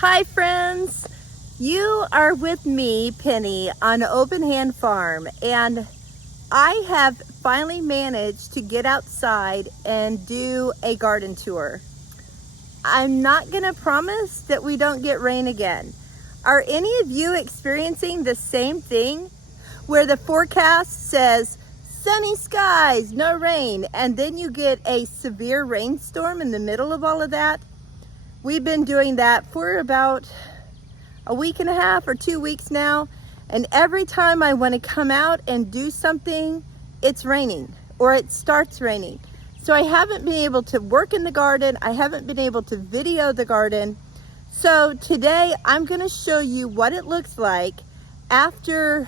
Hi friends, you are with me, Penny, on Open Hand Farm, and I have finally managed to get outside and do a garden tour. I'm not gonna promise that we don't get rain again. Are any of you experiencing the same thing where the forecast says sunny skies, no rain, and then you get a severe rainstorm in the middle of all of that? We've been doing that for about a week and a half or 2 weeks now, and every time I want to come out and do something, it's raining or it starts raining. So I haven't been able to work in the garden. I haven't been able to video the garden. So today I'm going to show you what it looks like after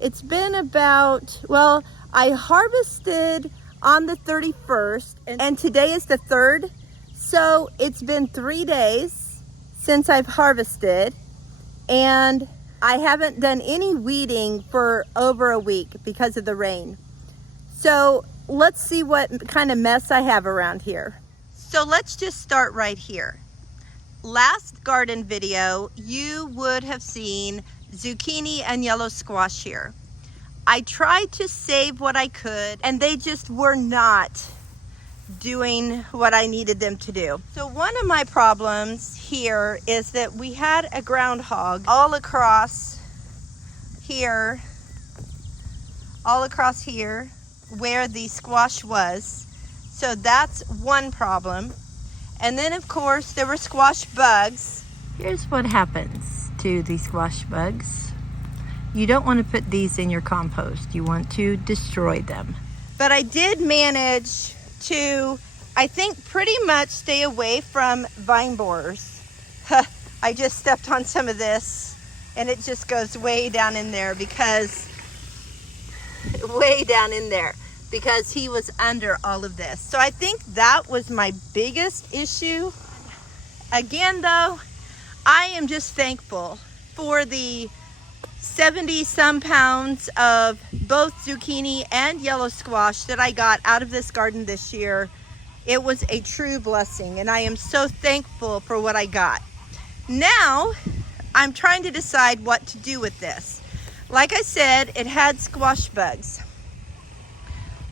it's been about, well, I harvested on the 31st and today is the 3rd. So it's been 3 days since I've harvested, and I haven't done any weeding for over a week because of the rain. So let's see what kind of mess I have around here. So let's just start right here. Last garden video, you would have seen zucchini and yellow squash here. I tried to save what I could, and they just were not doing what I needed them to do. So one of my problems here is that we had a groundhog all across here where the squash was. So that's one problem. And then of course there were squash bugs. Here's what happens to the squash bugs. You don't want to put these in your compost. You want to destroy them. But I did manage to, I think, pretty much stay away from vine borers. I just stepped on some of this and it just goes way down in there because he was under all of this. So I think that was my biggest issue. Again though, I am just thankful for the 70 some pounds of both zucchini and yellow squash that I got out of this garden this year. It was a true blessing, and I am so thankful for what I got. Now, I'm trying to decide what to do with this. Like I said, it had squash bugs.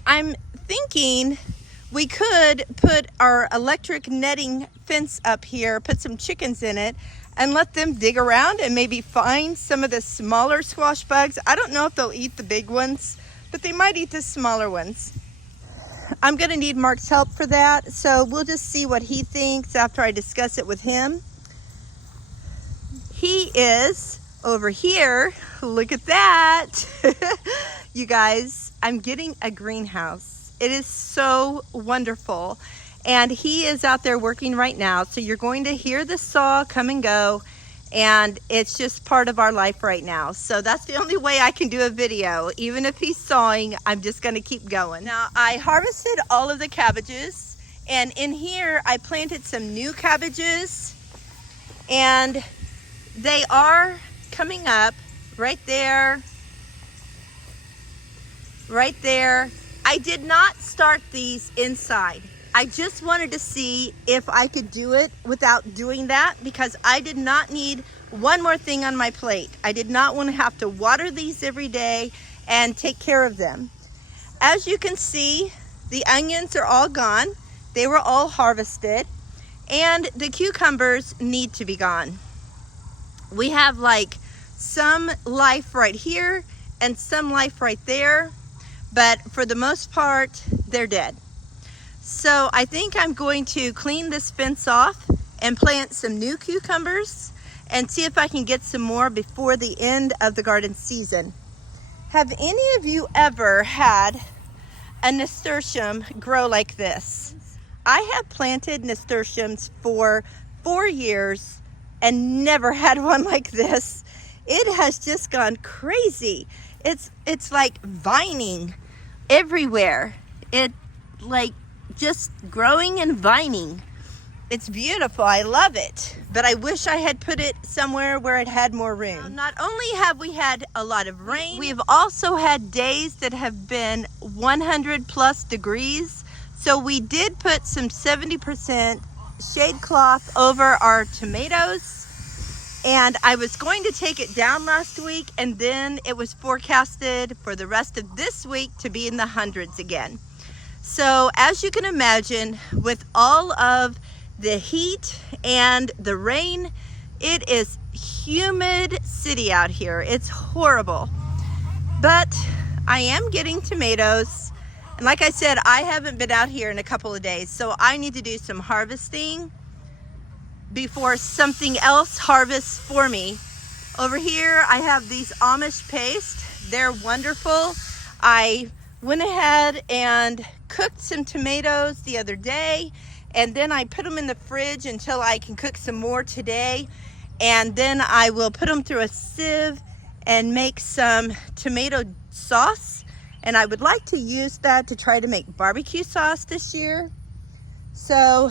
I'm thinking we could put our electric netting fence up here, put some chickens in it, and let them dig around and maybe find some of the smaller squash bugs. I don't know if they'll eat the big ones, but they might eat the smaller ones. I'm gonna need Mark's help for that, so we'll just see what he thinks after I discuss it with him. He is over here. Look at that. You guys, I'm getting a greenhouse. It is so wonderful. And he is out there working right now. So you're going to hear the saw come and go. And it's just part of our life right now. So that's the only way I can do a video. Even if he's sawing, I'm just going to keep going. Now, I harvested all of the cabbages. And in here, I planted some new cabbages. And they are coming up right there. Right there. I did not start these inside. I just wanted to see if I could do it without doing that, because I did not need one more thing on my plate. I did not want to have to water these every day and take care of them. As you can see, the onions are all gone. They were all harvested, and the cucumbers need to be gone. We have like some life right here and some life right there, but for the most part, they're dead. So I think I'm going to clean this fence off and plant some new cucumbers and see if I can get some more before the end of the garden season. Have any of you ever had a nasturtium grow like this? I have planted nasturtiums for 4 years and never had one like this. It has just gone crazy. It's like vining everywhere. It like just growing and vining. It's beautiful. I love it. But I wish I had put it somewhere where it had more room. Now, not only have we had a lot of rain, we've also had days that have been 100 plus degrees. So we did put some 70% shade cloth over our tomatoes. And I was going to take it down last week, and then it was forecasted for the rest of this week to be in the hundreds again. So as you can imagine, with all of the heat and the rain, it is humid city out here. It's horrible. But I am getting tomatoes. And like I said, I haven't been out here in a couple of days, so I need to do some harvesting before something else harvests for me. Over here, I have these Amish paste. They're wonderful. I went ahead and cooked some tomatoes the other day, and then I put them in the fridge until I can cook some more today. And then I will put them through a sieve and make some tomato sauce. And I would like to use that to try to make barbecue sauce this year. So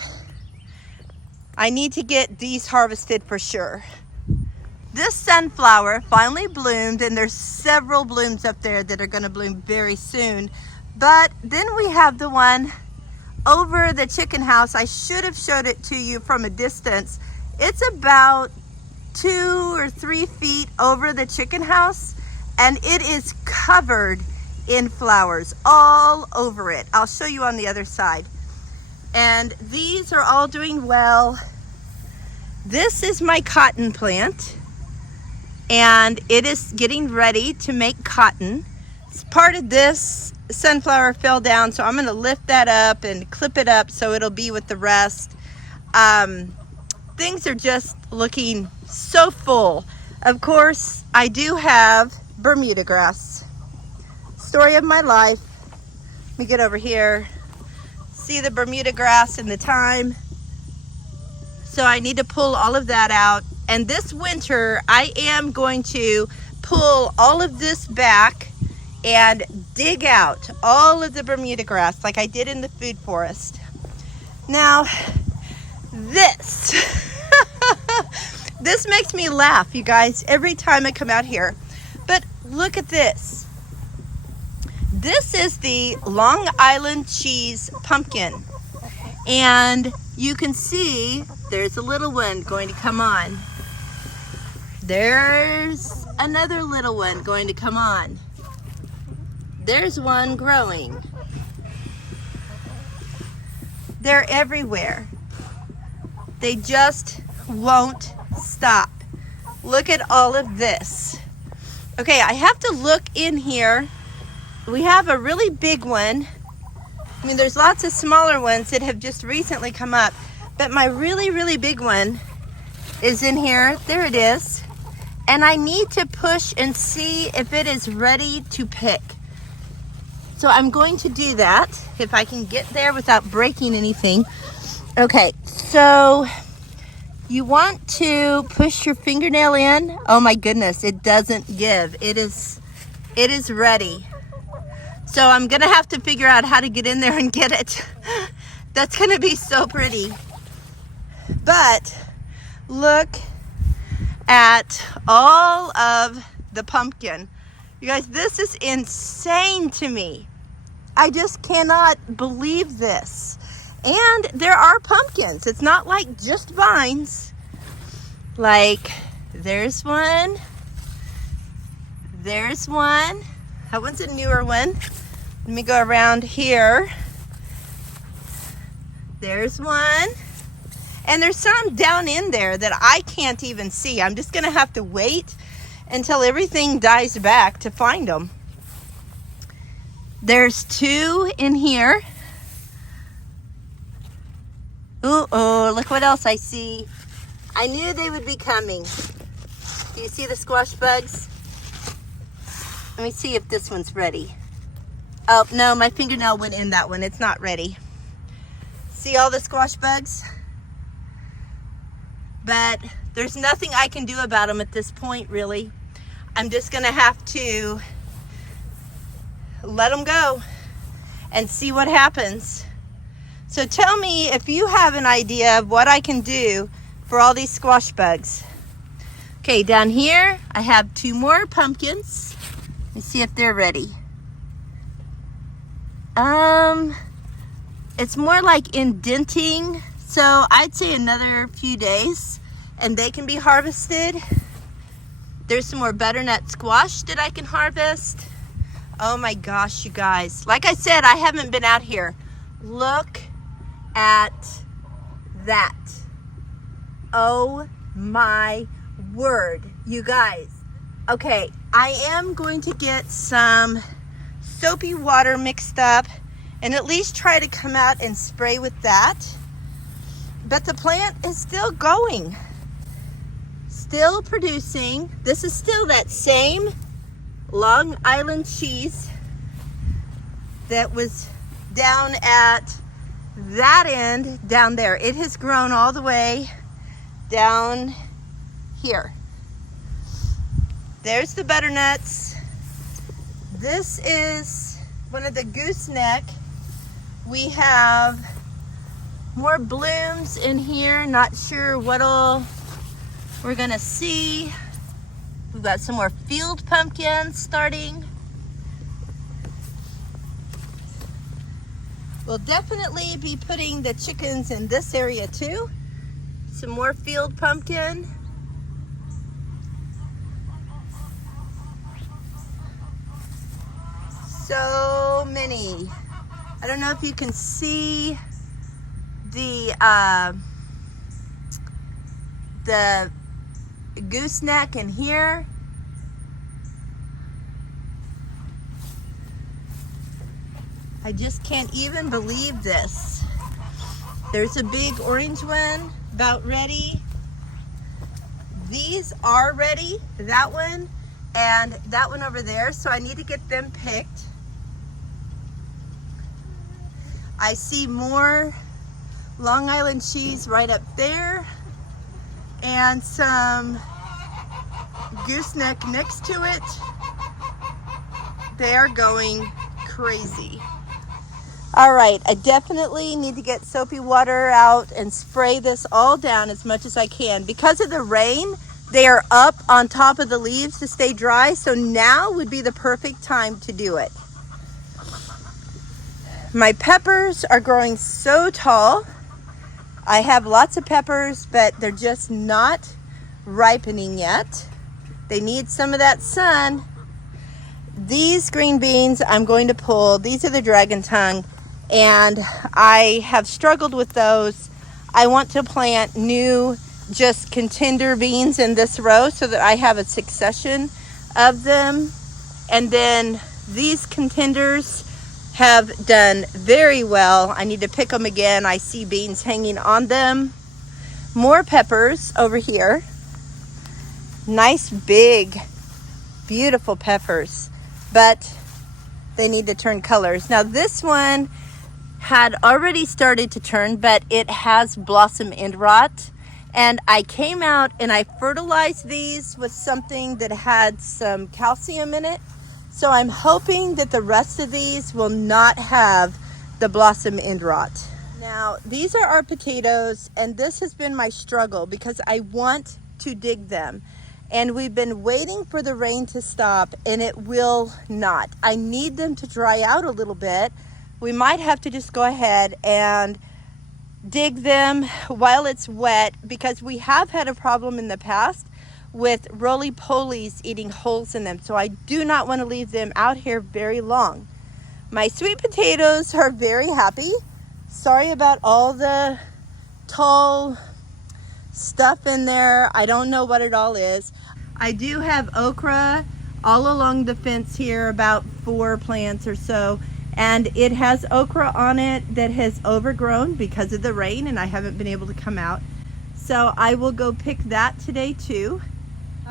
I need to get these harvested for sure. This sunflower finally bloomed, and there's several blooms up there that are going to bloom very soon. But then we have the one over the chicken house. I should have showed it to you from a distance. It's about 2 or 3 feet over the chicken house, and it is covered in flowers all over it. I'll show you on the other side. And these are all doing well. This is my cotton plant, and it is getting ready to make cotton. Part of this sunflower fell down, so I'm going to lift that up and clip it up so it'll be with the rest. Things are just looking so full. Of course, I do have Bermuda grass. Story of my life. Let me get over here. See the Bermuda grass and the thyme. So I need to pull all of that out. And this winter, I am going to pull all of this back and dig out all of the Bermuda grass like I did in the food forest. Now, this, this makes me laugh, you guys, every time I come out here. But look at this. This is the Long Island cheese pumpkin. And you can see there's a little one going to come on. There's another little one going to come on. There's one growing. They're everywhere. They just won't stop. Look at all of this. Okay, I have to look in here. We have a really big one. I mean, there's lots of smaller ones that have just recently come up, but my really, really big one is in here. There it is. And I need to push and see if it is ready to pick. So I'm going to do that if I can get there without breaking anything. Okay, so you want to push your fingernail in. Oh my goodness, it doesn't give. It is ready. So I'm gonna have to figure out how to get in there and get it. That's gonna be so pretty. But look at all of the pumpkin. You guys, this is insane to me. I just cannot believe this. And there are pumpkins. It's not like just vines. Like, there's one. There's one. That one's a newer one. Let me go around here. There's one. And there's some down in there that I can't even see. I'm just gonna have to wait until everything dies back to find them. There's 2 in here. Oh, look what else I see. I knew they would be coming. Do you see the squash bugs? Let me see if this one's ready. Oh, no, my fingernail went in that one. It's not ready. See all the squash bugs? But there's nothing I can do about them at this point, really. I'm just gonna have to let them go and see what happens. So tell me if you have an idea of what I can do for all these squash bugs. Okay, down here, I have 2 more pumpkins. Let's see if they're ready. It's more like indenting So I'd say another few days and they can be harvested. There's some more butternut squash that I can harvest. Oh my gosh, you guys. Like I said, I haven't been out here. Look at that. Oh my word, you guys. Okay, I am going to get some soapy water mixed up and at least try to come out and spray with that. But the plant is still going, still producing. This is still that same Long Island cheese that was down at that end down there. It has grown all the way down here. There's the butternuts. This is one of the gooseneck. We have more blooms in here. Not sure what'll we're gonna see. We've got some more field pumpkins starting. We'll definitely be putting the chickens in this area too. Some more field pumpkin. So many. I don't know if you can see the gooseneck in here. I just can't even believe this. There's a big orange one about ready. These are ready, that one and that one over there, so I need to get them picked. I see more Long Island cheese right up there and some gooseneck next to it. They are going crazy. All right, I definitely need to get soapy water out and spray this all down as much as I can. Because of the rain, they are up on top of the leaves to stay dry, so now would be the perfect time to do it. My peppers are growing so tall. I have lots of peppers, but they're just not ripening yet. They need some of that sun. These green beans I'm going to pull. These are the dragon tongue, and I have struggled with those. I want to plant new just contender beans in this row so that I have a succession of them. And then these contenders have done very well. I need to pick them again. I see beans hanging on them. More peppers over here. Nice big beautiful peppers, but they need to turn colors. Now this one had already started to turn, but it has blossom end rot, and I came out and I fertilized these with something that had some calcium in it. So I'm hoping that the rest of these will not have the blossom end rot. Now, these are our potatoes, and this has been my struggle because I want to dig them. And we've been waiting for the rain to stop, and it will not. I need them to dry out a little bit. We might have to just go ahead and dig them while it's wet, because we have had a problem in the past with roly-polies eating holes in them. So I do not want to leave them out here very long. My sweet potatoes are very happy. Sorry about all the tall stuff in there. I don't know what it all is. I do have okra all along the fence here, about 4 plants or so, and it has okra on it that has overgrown because of the rain, and I haven't been able to come out. So I will go pick that today too.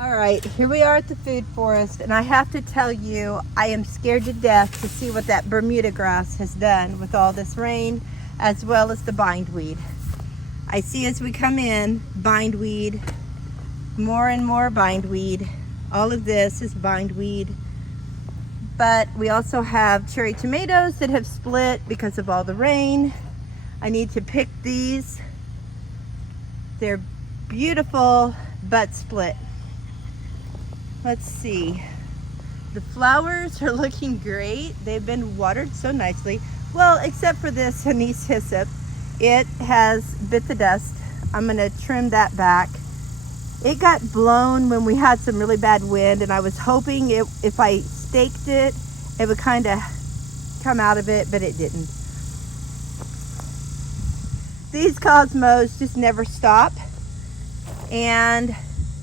All right, here we are at the food forest, and I have to tell you, I am scared to death to see what that Bermuda grass has done with all this rain, as well as the bindweed. I see as we come in, bindweed, more and more bindweed. All of this is bindweed. But we also have cherry tomatoes that have split because of all the rain. I need to pick these. They're beautiful, but split. Let's see. The flowers are looking great. They've been watered so nicely. Well, except for this anise hyssop. it has bit the dust. I'm gonna trim that back. It got blown when we had some really bad wind, and I was hoping if I staked it, it would kind of come out of it, but it didn't. These cosmos just never stop, and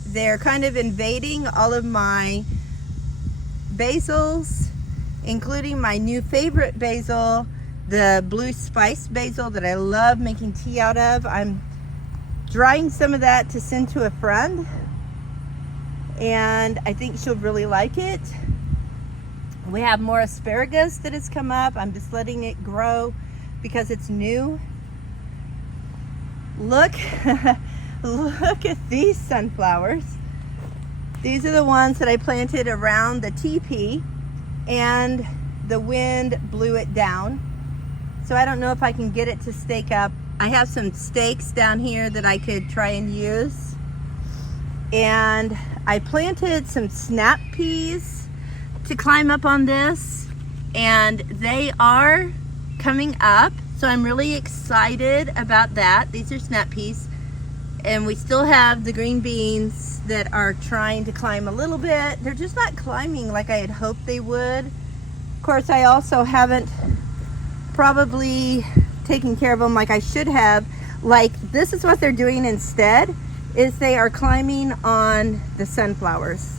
they're kind of invading all of my basils, including my new favorite basil, the blue spice basil that I love making tea out of. I'm drying some of that to send to a friend, and I think she'll really like it. We have more asparagus that has come up. I'm just letting it grow because it's new. Look, look at these sunflowers. These are the ones that I planted around the teepee, and the wind blew it down. So I don't know if I can get it to stake up. I have some stakes down here that I could try and use. And I planted some snap peas to climb up on this, and they are coming up. So I'm really excited about that. These are snap peas. And we still have the green beans that are trying to climb a little bit. They're just not climbing like I had hoped they would. Of course, I also haven't probably taken care of them like I should have. Like, this is what they're doing instead, is they are climbing on the sunflowers.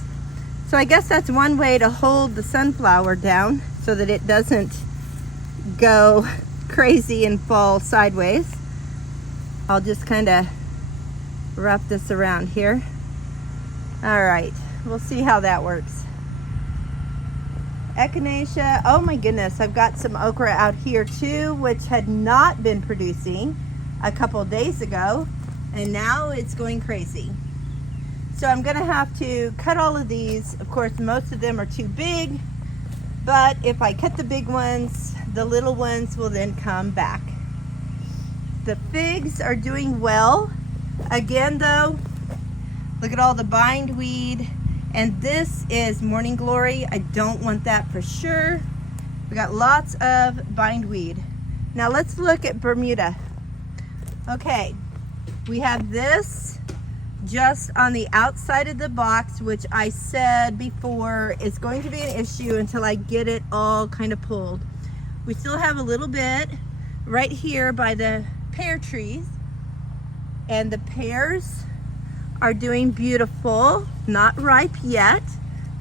So I guess that's one way to hold the sunflower down so that it doesn't go crazy and fall sideways. I'll just kind of wrap this around here. All right, we'll see how that works. Echinacea, oh my goodness, I've got some okra out here too, which had not been producing a couple days ago, and now it's going crazy. So I'm gonna have to cut all of these. Of course, most of them are too big, but if I cut the big ones, the little ones will then come back. The figs are doing well. Again though, look at all the bindweed, and this is morning glory. I don't want that for sure. We got lots of bindweed. Now let's look at Bermuda. Okay, we have this just on the outside of the box, which I said before is going to be an issue until I get it all kind of pulled. We still have a little bit right here by the pear trees, and the pears are doing beautiful. Not ripe yet,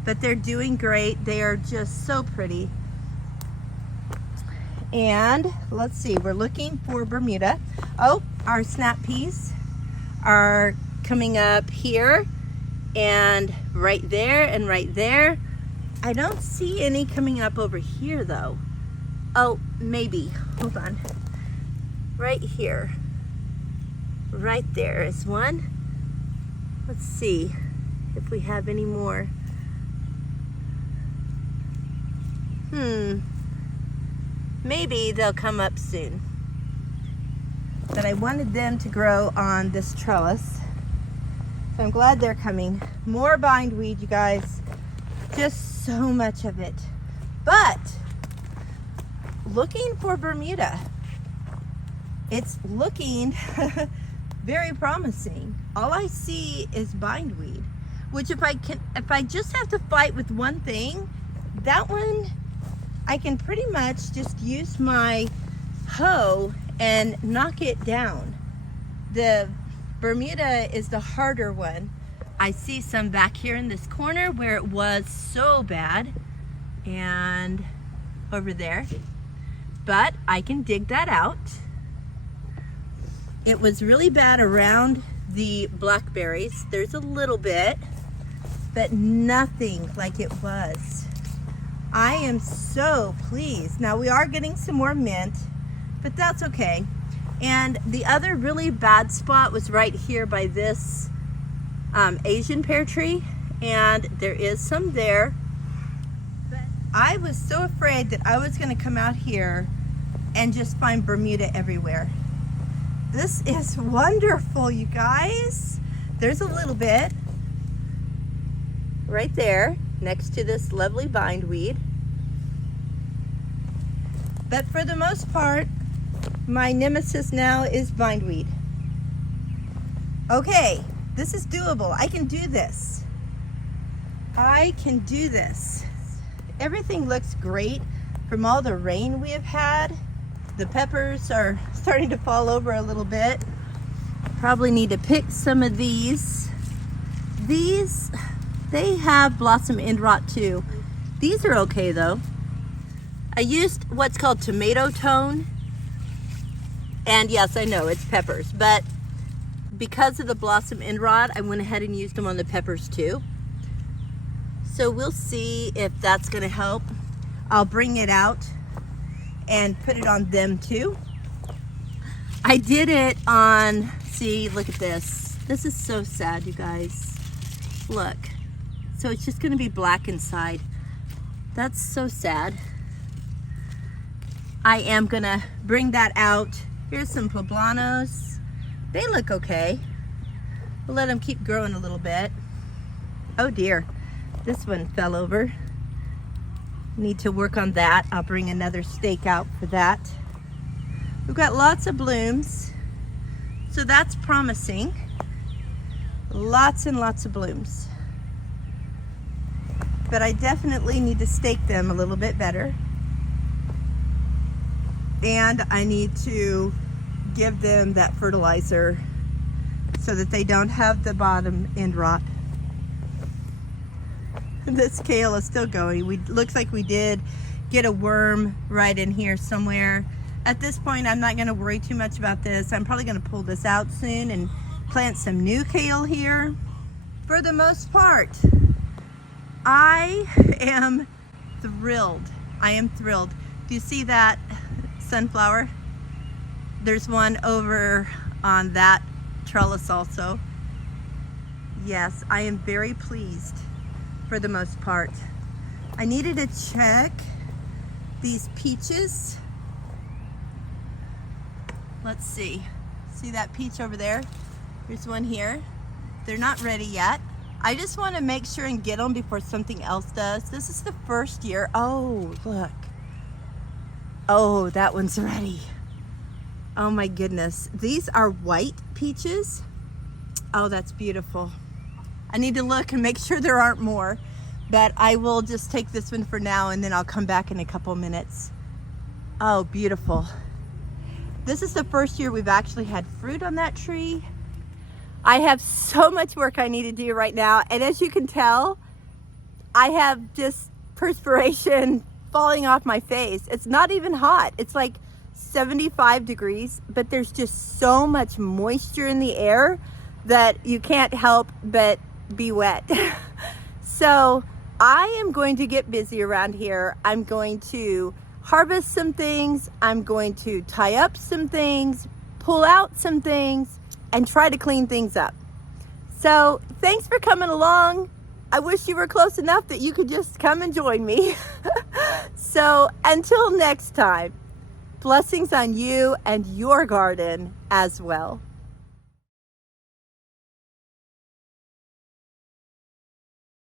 but they're doing great. They are just so pretty. And let's see, we're looking for Bermuda. Oh, our snap peas are coming up here and right there and right there. I don't see any coming up over here though. Oh, maybe, hold on. Right here, right there is one. Let's see if we have any more. Maybe they'll come up soon. But I wanted them to grow on this trellis. So I'm glad they're coming. More bindweed, you guys. Just so much of it. But looking for Bermuda. It's looking very promising. All I see is bindweed, which if I just have to fight with one thing, that one I can pretty much just use my hoe and knock it down. The Bermuda is the harder one. I see some back here in this corner where it was so bad, and over there, but I can dig that out. It was really bad around the blackberries. There's a little bit, but nothing like it was. I am so pleased. Now we are getting some more mint, but that's okay. And the other really bad spot was right here by this Asian pear tree, and there is some there. But I was so afraid that I was gonna come out here and just find Bermuda everywhere. This is wonderful, you guys. There's a little bit right there next to this lovely bindweed. But for the most part, My nemesis now is bindweed. Okay, this is doable. I can do this. I can do this. Everything looks great from all the rain we have had. The peppers are starting to fall over a little bit. Probably need to pick some of these. These, they have blossom end rot too. These are okay though. I used what's called tomato tone. And yes, I know it's peppers, but because of the blossom end rot, I went ahead and used them on the peppers too. So we'll see if that's gonna help. I'll bring it out and put it on them too. I did it on, see, look at this. This is so sad, you guys. Look. So it's just gonna be black inside. That's so sad. I am gonna bring that out. Here's some poblanos. They look okay. We'll let them keep growing a little bit. Oh dear, this one fell over. Need to work on that. I'll bring another stake out for that. We've got lots of blooms, so that's promising. Lots and lots of blooms. But I definitely need to stake them a little bit better. And I need to give them that fertilizer so that they don't have the bottom end rot. This kale is still going. Looks like we did get a worm right in here somewhere. At this point, I'm not gonna worry too much about this. I'm probably gonna pull this out soon and plant some new kale here. For the most part, I am thrilled. I am thrilled. Do you see that sunflower? There's one over on that trellis also. Yes, I am very pleased for the most part. I needed to check these peaches. Let's see. See that peach over there? There's one here. They're not ready yet. I just want to make sure and get them before something else does. This is the first year. Oh, look. Oh, that one's ready. Oh my goodness. These are white peaches. Oh, that's beautiful. I need to look and make sure there aren't more, but I will just take this one for now and then I'll come back in a couple minutes. Oh, beautiful. This is the first year we've actually had fruit on that tree. I have so much work I need to do right now, and as you can tell, I have just perspiration falling off my face. It's not even hot. It's like 75 degrees, but there's just so much moisture in the air that you can't help but be wet. So I am going to get busy around here. I'm going to harvest some things. I'm going to tie up some things, pull out some things, and try to clean things up. So thanks for coming along. I wish you were close enough that you could just come and join me. So until next time, blessings on you and your garden as well.